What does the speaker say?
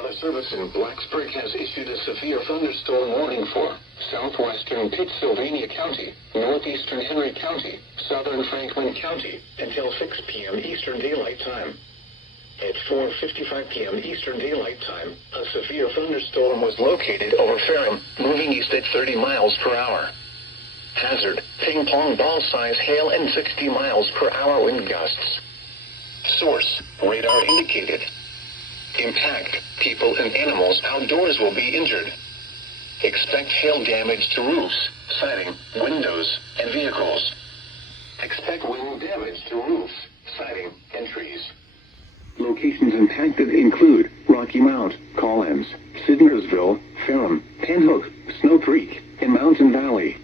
Weather Service in Blacksburg has issued a severe thunderstorm warning for southwestern Pittsylvania County, northeastern Henry County, southern Franklin County, until 6 p.m. Eastern Daylight Time. At 4:55 p.m. Eastern Daylight Time, a severe thunderstorm was located over Ferrum, moving east at 30 miles per hour. Hazard, ping-pong ball-size hail and 60 miles per hour wind gusts. Source, radar indicated. Impact, people and animals outdoors will be injured. Expect hail damage to roofs, siding, windows, and vehicles. Expect wind damage to roofs, siding, and trees. Locations impacted include Rocky Mount, Collins, Sidnersville, Ferrum, Pinhook, Snow Creek, and Mountain Valley.